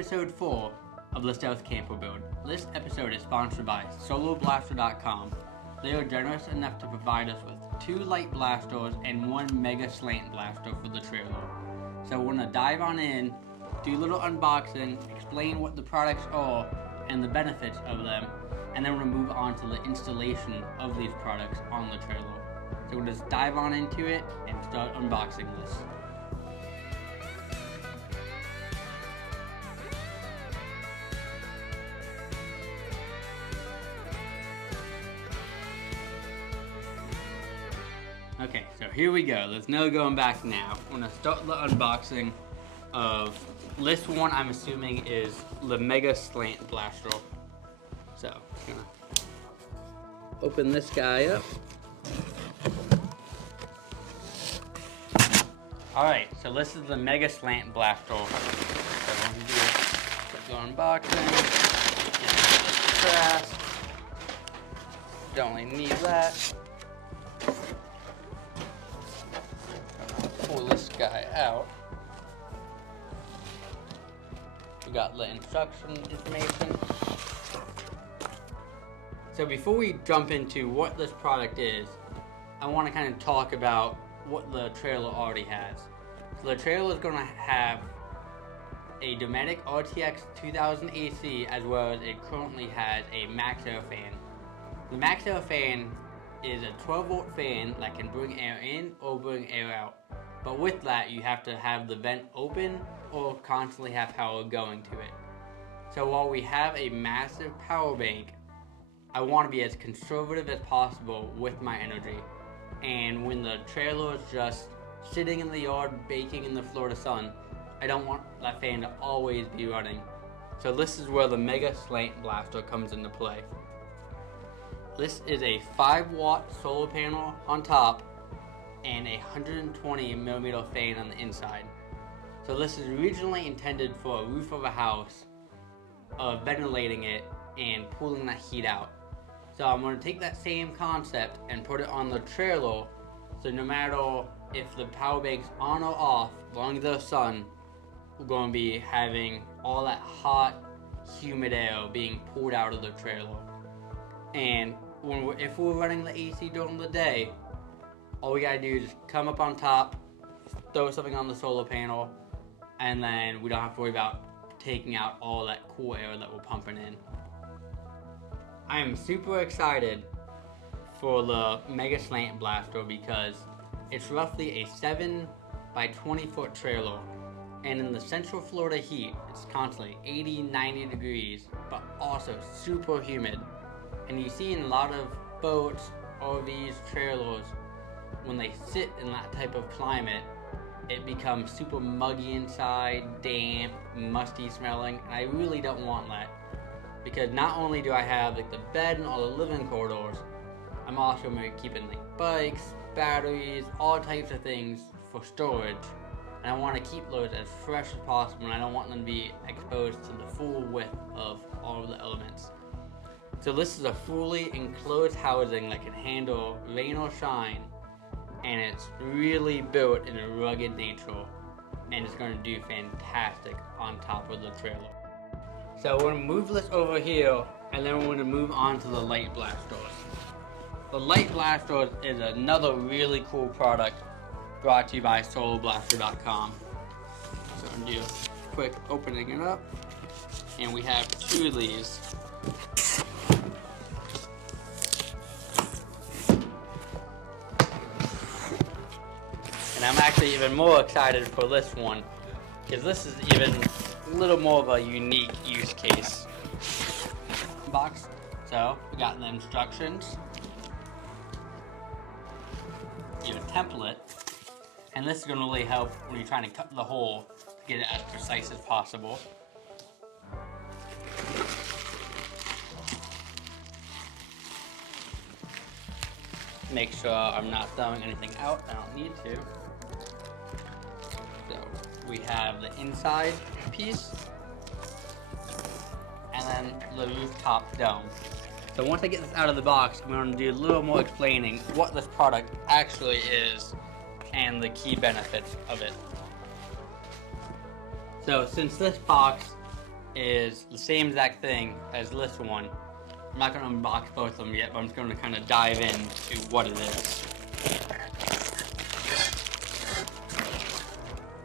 episode 4 of the Stealth Camper Build. This episode is sponsored by soloblaster.com. They are generous enough to provide us with 2 light blasters and 1 mega slant blaster for the trailer. So we're going to dive on in, do a little unboxing, explain what the products are and the benefits of them, and then we're going to move on to the installation of these products on the trailer. So we'll just dive on into it and start unboxing this. Okay, so here we go. There's no going back now. I'm gonna start the unboxing of this one. I'm assuming is the Mega Slant Blaster. So, I'm gonna open this guy up. Alright, so this is the Mega Slant Blaster. So I'm gonna do the unboxing. Get the trash. Don't really need that. Pull this guy out. We got the instruction information. So before we jump into what this product is, I want to kind of talk about what the trailer already has. So the trailer is going to have a Dometic RTX 2000 AC, as well as it currently has a max air fan. The max air fan is a 12 volt fan that can bring air in or bring air out. But with that, you have to have the vent open or constantly have power going to it. So while we have a massive power bank, I want to be as conservative as possible with my energy. And when the trailer is just sitting in the yard baking in the Florida sun, I don't want that fan to always be running. So this is where the Mega Slant Blaster comes into play. This is a 5-watt solar panel on top and a 120mm fan on the inside. So this is originally intended for a roof of a house, ventilating it and pulling that heat out. So I'm going to take that same concept and put it on the trailer, so no matter if the power bank's on or off, as long as there's sun, we're going to be having all that hot, humid air being pulled out of the trailer. And if we're running the AC during the day, all we gotta do is come up on top, throw something on the solar panel, and then we don't have to worry about taking out all that cool air that we're pumping in. I am super excited for the Mega Slant Blaster because it's roughly a 7 by 20 foot trailer, and in the Central Florida heat, it's constantly 80-90 degrees, but also super humid. And you see in a lot of boats, RVs, trailers, when they sit in that type of climate, it becomes super muggy inside, damp, musty smelling, and I really don't want that. Because not only do I have like the bed and all the living corridors, I'm also going to be keeping like bikes, batteries, all types of things for storage. And I want to keep those as fresh as possible, and I don't want them to be exposed to the full width of all of the elements. So this is a fully enclosed housing that can handle rain or shine, and it's really built in a rugged nature, and it's going to do fantastic on top of the trailer. So we're going to move this over here, and then we're going to move on to the light blasters. The light blasters is another really cool product brought to you by soloblaster.com. So I'm going to do a quick opening it up, and we have 2 of these. And I'm actually even more excited for this one, because this is even a little more of a unique use case. Box. So, we got the instructions. You have a template, and this is going to really help when you're trying to cut the hole to get it as precise as possible. Make sure I'm not throwing anything out I don't need to. So we have the inside piece, and then the rooftop dome. So once I get this out of the box, I'm going to do a little more explaining what this product actually is and the key benefits of it. So since this box is the same exact thing as this one. I'm not going to unbox both of them yet, but I'm just going to kind of dive into what it is.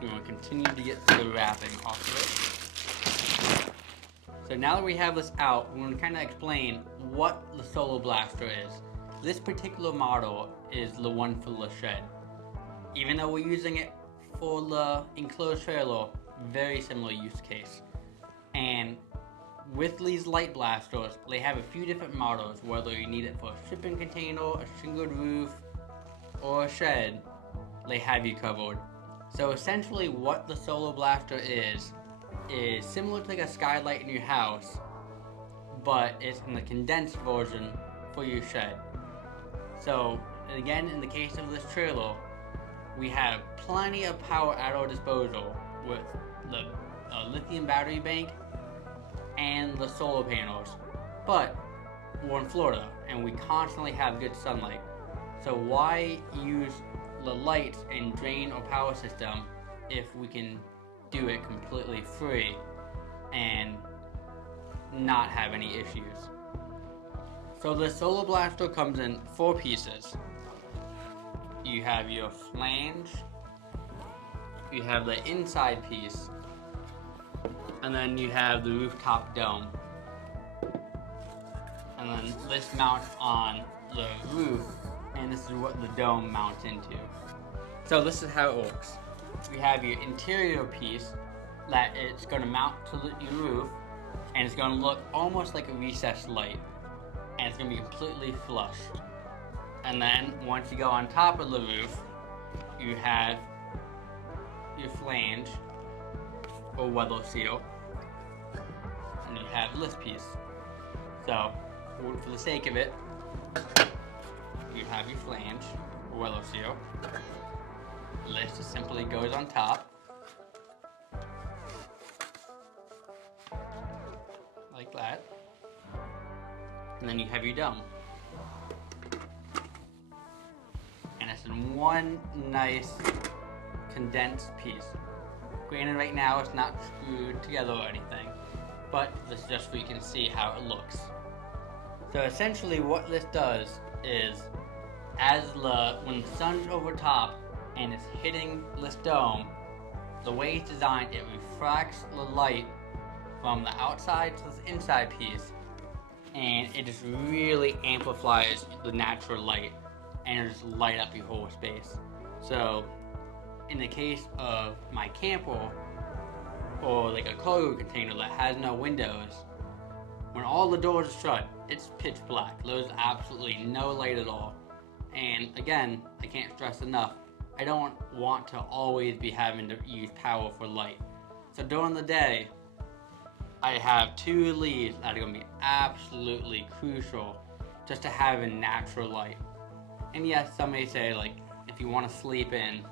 I'm going to continue to get the wrapping off of it. So now that we have this out, I'm going to kind of explain what the Solar Blaster is. This particular model is the one for the shed. Even though we're using it for the enclosed trailer, very similar use case. And with these light blasters, they have a few different models, whether you need it for a shipping container, a shingled roof, or a shed, they have you covered. So essentially what the Solar Blaster is similar to like a skylight in your house, but it's in the condensed version for your shed. So again, in the case of this trailer, we have plenty of power at our disposal with the lithium battery bank and the solar panels, but we're in Florida and we constantly have good sunlight, so why use the lights and drain our power system if we can do it completely free and not have any issues? So the Solar Blaster comes in 4 pieces. You have your flange, you have the inside piece, and then you have the rooftop dome. And then this mounts on the roof, and this is what the dome mounts into. So this is how it works. We have your interior piece that it's going to mount to your roof, and it's going to look almost like a recessed light, and it's going to be completely flush. And then once you go on top of the roof, you have your flange or weather seal, and you have this piece. So for the sake of it, you have your flange or weather seal. This just simply goes on top like that, and then you have your dome. And it's in one nice condensed piece. Granted, right now it's not screwed together or anything, but this is just so you can see how it looks. So essentially what this does is, when the sun's over top and it's hitting this dome, the way it's designed, it refracts the light from the outside to the inside piece, and it just really amplifies the natural light, and it'll just light up your whole space. So in the case of my camper, or like a cargo container that has no windows, when all the doors are shut, it's pitch black. There's absolutely no light at all. And again, I can't stress enough, I don't want to always be having to use power for light. So during the day, I have 2 leads that are going to be absolutely crucial just to have a natural light. And yes, some may say, like, if you want to sleep in,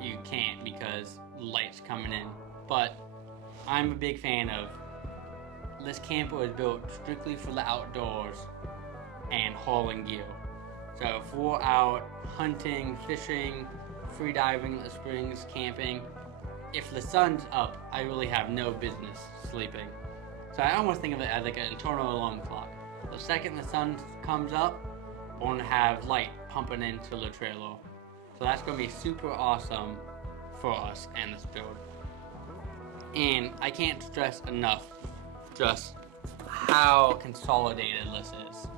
you can't because the light's coming in. But I'm a big fan of, this camper is built strictly for the outdoors and hauling gear. So if we're out hunting, fishing, free diving in the springs, camping, if the sun's up, I really have no business sleeping. So I almost think of it as like an internal alarm clock. The second the sun comes up, we're going to have light pumping into the trailer. So that's going to be super awesome for us and this build. And I can't stress enough just how consolidated this is.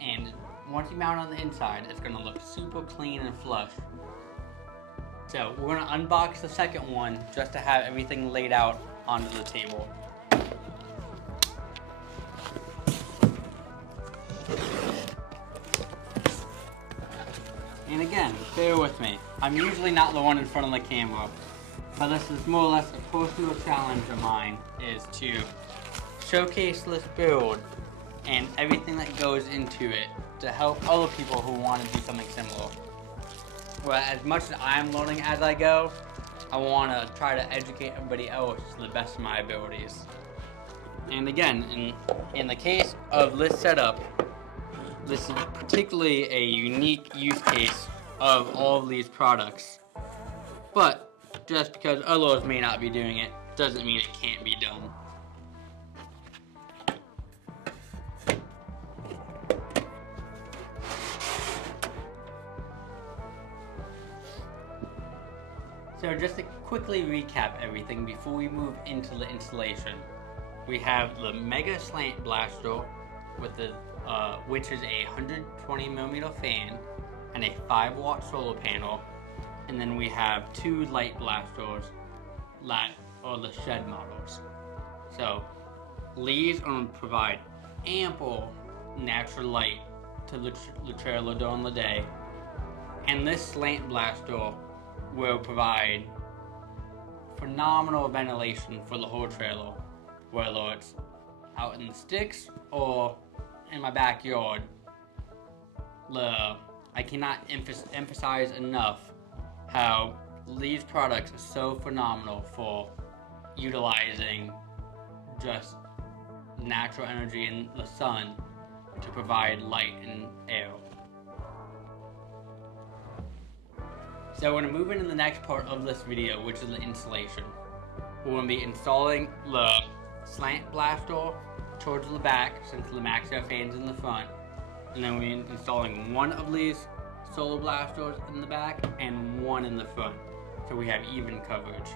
And once you mount on the inside, it's going to look super clean and flush. So we're going to unbox the second one just to have everything laid out onto the table. And again, bear with me. I'm usually not the one in front of the camera, but this is more or less a personal challenge of mine, is to showcase this build and everything that goes into it to help other people who want to do something similar. Well, as much as I'm learning as I go, I want to try to educate everybody else to the best of my abilities. And again, in the case of this setup, this is particularly a unique use case of all of these products. But just because others may not be doing it doesn't mean it can't be done. So just to quickly recap everything before we move into the installation, we have the Mega Slant Blast Door with the which is a 120mm fan and a 5-watt solar panel, and then we have 2 light blast doors that are the shed models. So these are going to provide ample natural light to the trailer during the day, and this slant blast door will provide phenomenal ventilation for the whole trailer, whether it's out in the sticks or in my backyard. I cannot emphasize enough how these products are so phenomenal for utilizing just natural energy in the sun to provide light and air. So we're going to move into the next part of this video, which is the installation. We're going to be installing the slant blast door towards the back, since the max air fan's in the front, and then we're installing one of these solar blast doors in the back and one in the front, so we have even coverage.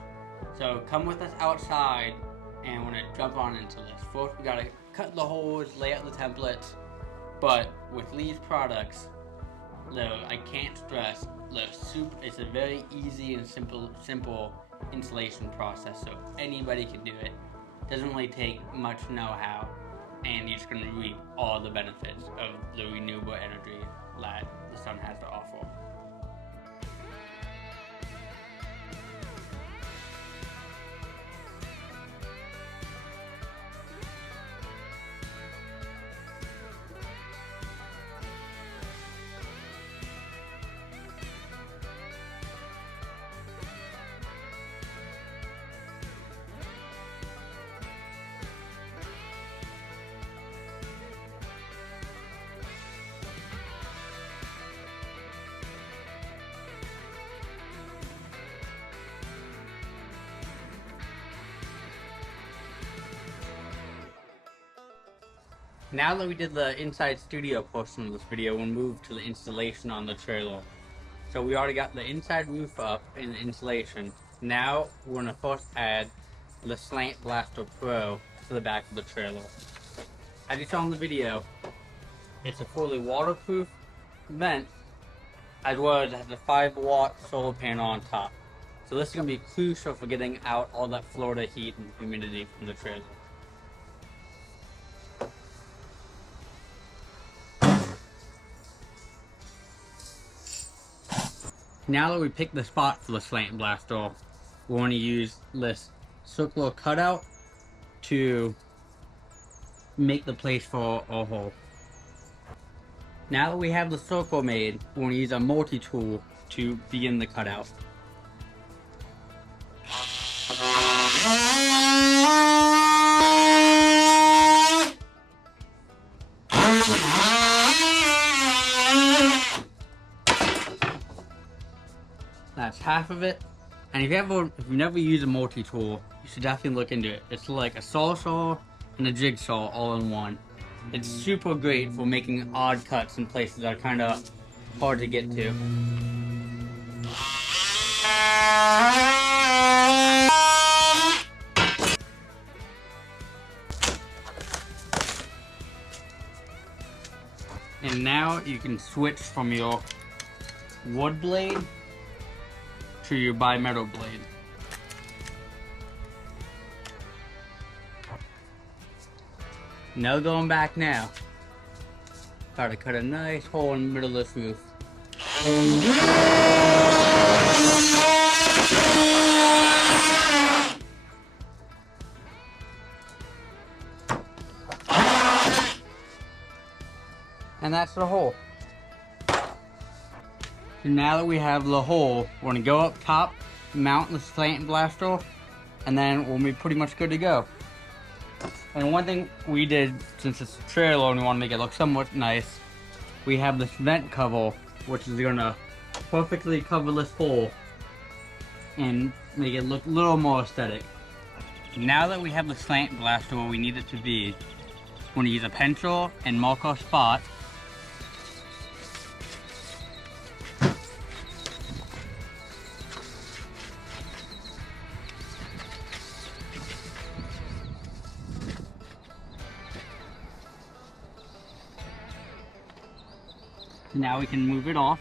So come with us outside, and we're going to jump on into this. First, we got to cut the holes, lay out the templates, but with these products, I can't stress, it's a very easy and simple installation process, so anybody can do it. Doesn't really take much know-how, and you're just going to reap all the benefits of the renewable energy that the sun has to offer. Now that we did the inside studio portion of this video, we'll move to the installation on the trailer. So we already got the inside roof up in the installation. Now we're going to first add the Slant Blaster Pro to the back of the trailer. As you saw in the video, it's a fully waterproof vent, as well as it has a 5-watt solar panel on top. So this is going to be crucial for getting out all that Florida heat and humidity from the trailer. Now that we picked the spot for the slant blast door, we're going to use this circular cutout to make the place for our hole. Now that we have the circle made, we're going to use a multi-tool to begin the cutout. That's half of it. And if you've never used a multi-tool, you should definitely look into it. It's like a saw and a jigsaw all in one. It's super great for making odd cuts in places that are kind of hard to get to. And now you can switch from your wood blade to your bimetal blade. No going back now. Gotta cut a nice hole in the middle of this roof. And that's the hole. So now that we have the hole, we're going to go up top, mount the slant blaster, and then we'll be pretty much good to go. And one thing we did, since it's a trailer and we want to make it look somewhat nice, we have this vent cover, which is going to perfectly cover this hole and make it look a little more aesthetic. Now that we have the slant blaster where we need it to be, we're going to use a pencil and mark our spot. Now we can move it off.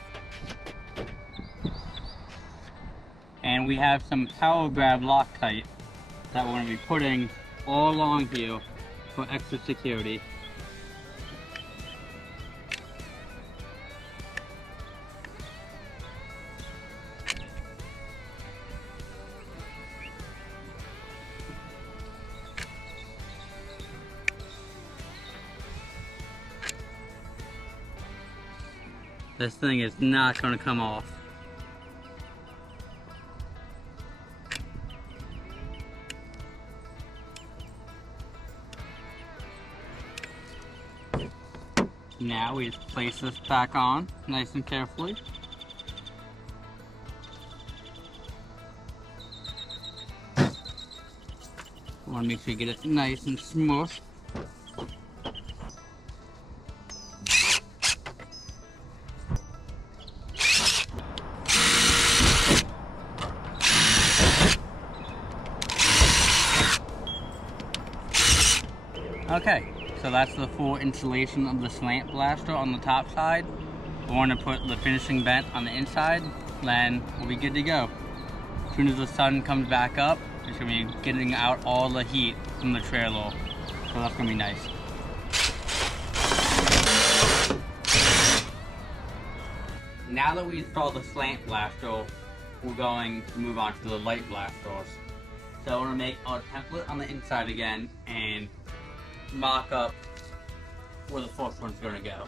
And we have some power grab Loctite that we're going to be putting all along here for extra security. This thing is not going to come off. Now we just place this back on nice and carefully. We want to make sure you get it nice and smooth. Okay, so that's the full installation of the slant blaster on the top side. We want to put the finishing vent on the inside, then we'll be good to go. As soon as the sun comes back up, it's going to be getting out all the heat from the trailer. So that's going to be nice. Now that we installed the slant blaster, we're going to move on to the light blasters. So we're going to make our template on the inside again and mock up where the first one's going to go.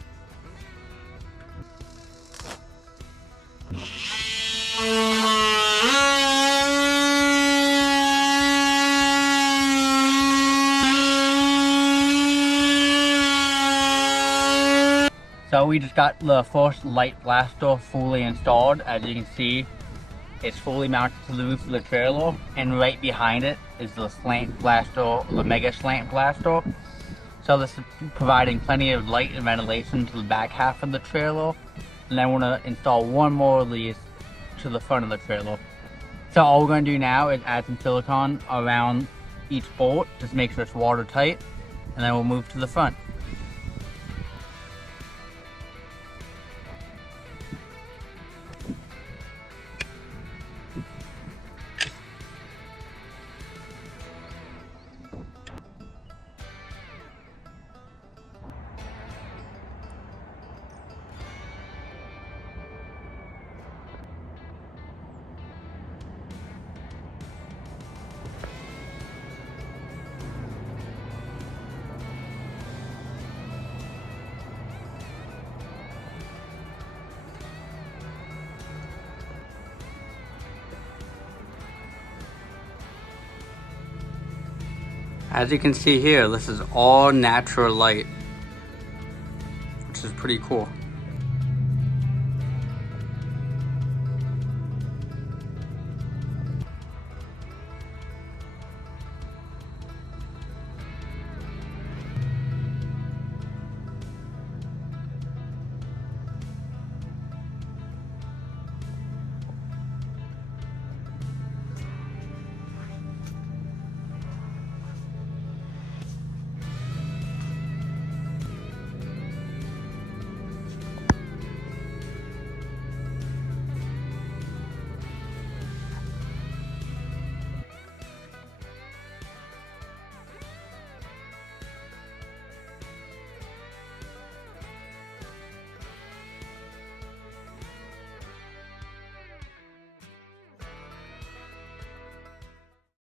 So we just got the first light blaster fully installed. As you can see, it's fully mounted to the roof of the trailer, and right behind it is the slant blaster, the mega slant blaster. So this is providing plenty of light and ventilation to the back half of the trailer. And then we're going to install one more of these to the front of the trailer. So all we're going to do now is add some silicone around each bolt, just make sure it's watertight, and then we'll move to the front. As you can see here, this is all natural light, which is pretty cool.